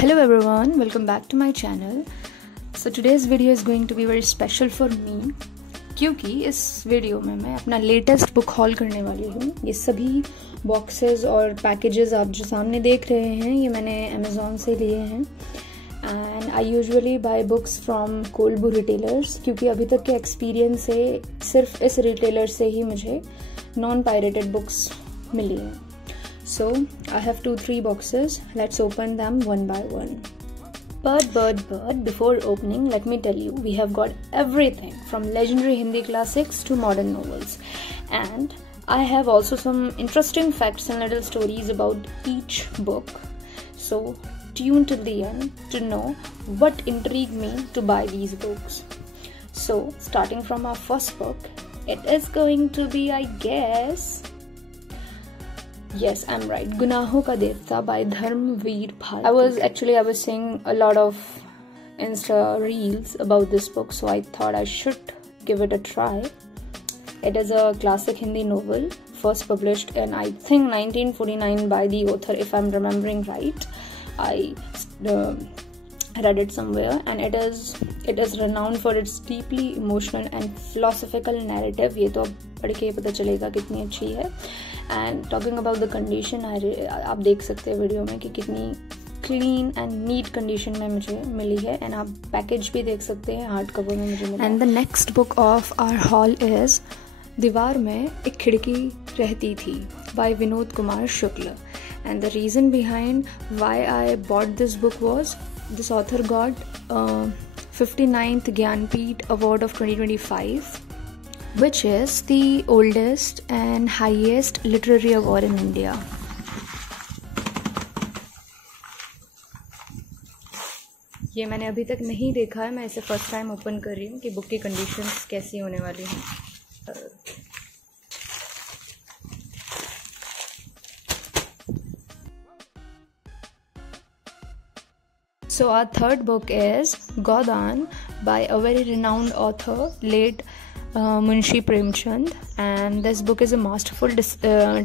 Hello everyone, welcome back to my channel. So today's video is going to be very special for me क्योंकि इस वीडियो में मैं अपना latest book hall करने वाली हूँ। ये सभी बॉक्सेस और पैकेजेस आप जो सामने देख रहे हैं ये मैंने अमेज़ॉन से लिए हैं and I usually buy books from कोलबू रिटेलर्स क्योंकि अभी तक के एक्सपीरियंस से सिर्फ इस रिटेलर से ही मुझे नॉन पायरेटेड बुक्स मिली हैं। So I have 2-3 boxes. Let's open them one by one. But before opening, let me tell you, we have got everything from legendary Hindi classics to modern novels. And I have also some interesting facts and little stories about each book. So tune till the end to know what intrigued me to buy these books. So starting from our first book, it is going to be, I guess, yes, I'm right, Gunaho Ka Devta by Dharmveer Bharti. I was seeing a lot of Insta reels about this book, so I thought I should give it a try. It is a classic Hindi novel, first published in I think 1949 by the author, if I'm remembering right. I read it somewhere, and it is renowned for its deeply emotional and philosophical narrative. ये तो अब पढ़ के पता चलेगा कितनी अच्छी है. And talking about the condition, आप देख सकते हैं वीडियो में कि कितनी क्लीन एंड नीट कंडीशन में मुझे मिली है एंड आप पैकेज भी देख सकते हैं हार्ड कवर में मुझे मिला. And the next book of our haul is दीवार में एक खिड़की रहती थी by Vinod Kumar Shukla. And the reason behind why I bought this book was this author got 59th Jnanpith award of 2025, which is the oldest and highest literary award in India. ये मैंने अभी तक नहीं देखा है, मैं इसे फर्स्ट टाइम ओपन कर रही हूँ कि बुक की कंडीशंस कैसी होने वाली हैं. So our third book is Godan by a very renowned author, late Munshi Premchand, and this book is a masterful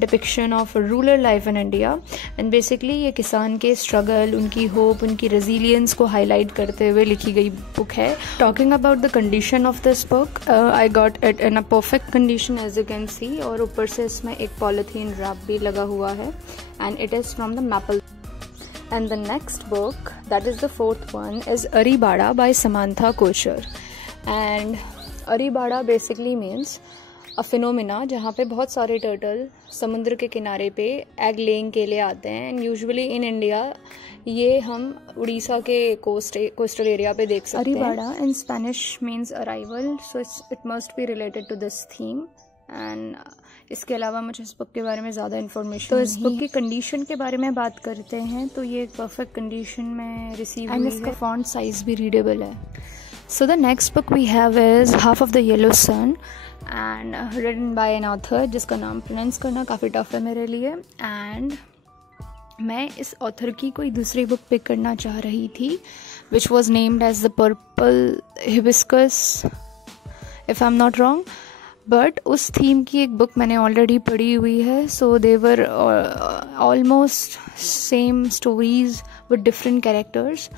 depiction of rural life in India. And basically ये किसान के struggle, उनकी hope, उनकी resilience को highlight करते हुए लिखी गई book है. Talking about the condition of this book, I got it in a perfect condition as you can see, और ऊपर से इसमें एक polythene wrap भी लगा हुआ है, and it is from the Maple. And the next book, that is the fourth one, is Aribada by Samantha Kochhar. And अरीबाड़ा बेसिकली मीन्स अ फिनोमिना जहाँ पे बहुत सारे टर्टल समुद्र के किनारे पे एग लेइंग के लिए आते हैं. एंड यूजुअली इन इंडिया ये हम उड़ीसा के कोस्टल एरिया पे देख सकते हैं. Arribada in Spanish means arrival, so it must be related to this theme. And इसके अलावा मुझे इस बुक के बारे में ज़्यादा इन्फॉर्मेशन, तो इस बुक की कंडीशन के बारे में बात करते हैं तो ये एक परफेक्ट कंडीशन में रिसीव हुई है. एंड इसका फॉन्ट साइज भी रीडेबल है. So the next book we have is Half of the Yellow Sun and written by an author जिसका नाम प्रोनाउंस करना काफ़ी टफ है मेरे लिए. एंड मैं इस ऑथर की कोई दूसरी बुक पिक करना चाह रही थी which was named as the Purple Hibiscus if I'm not wrong, but उस थीम की एक बुक मैंने ऑलरेडी पढ़ी हुई है. So they were almost same stories with different characters,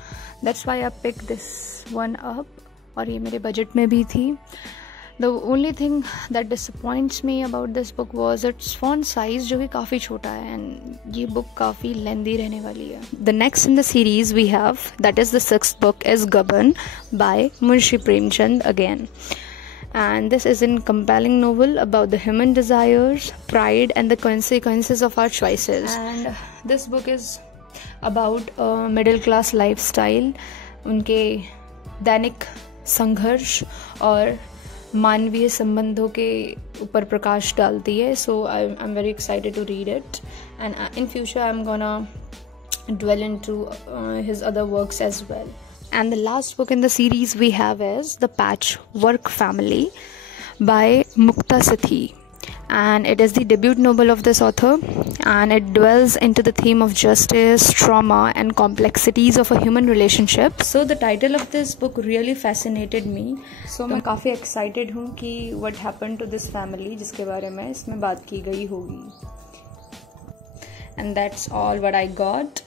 that's why I pick this one up. और ये मेरे बजट में भी थी. The only thing that disappoints me about this book was its font size जो कि काफ़ी छोटा है एंड ये बुक काफ़ी लेंदी रहने वाली है. The next in the series we have, that is the sixth book, is Gaban by Munshi Premchand again. And this is a compelling novel about the human desires, pride and the consequences of our choices. And this book is about a middle class lifestyle, उनके दैनिक संघर्ष और मानवीय संबंधों के ऊपर प्रकाश डालती है. So I'm very excited to read it, and in future I'm gonna dwell into his other works as well. And the last book in the series we have is The Patchwork Family by Mukta Sethi. And it is the debut novel of this author, and it dwells into the theme of justice, trauma and complexities of a human relationship. So the title of this book really fascinated me. So मैं काफ़ी excited हूँ कि what happened to this family जिसके बारे में इसमें बात की गई होगी. And that's all what I got.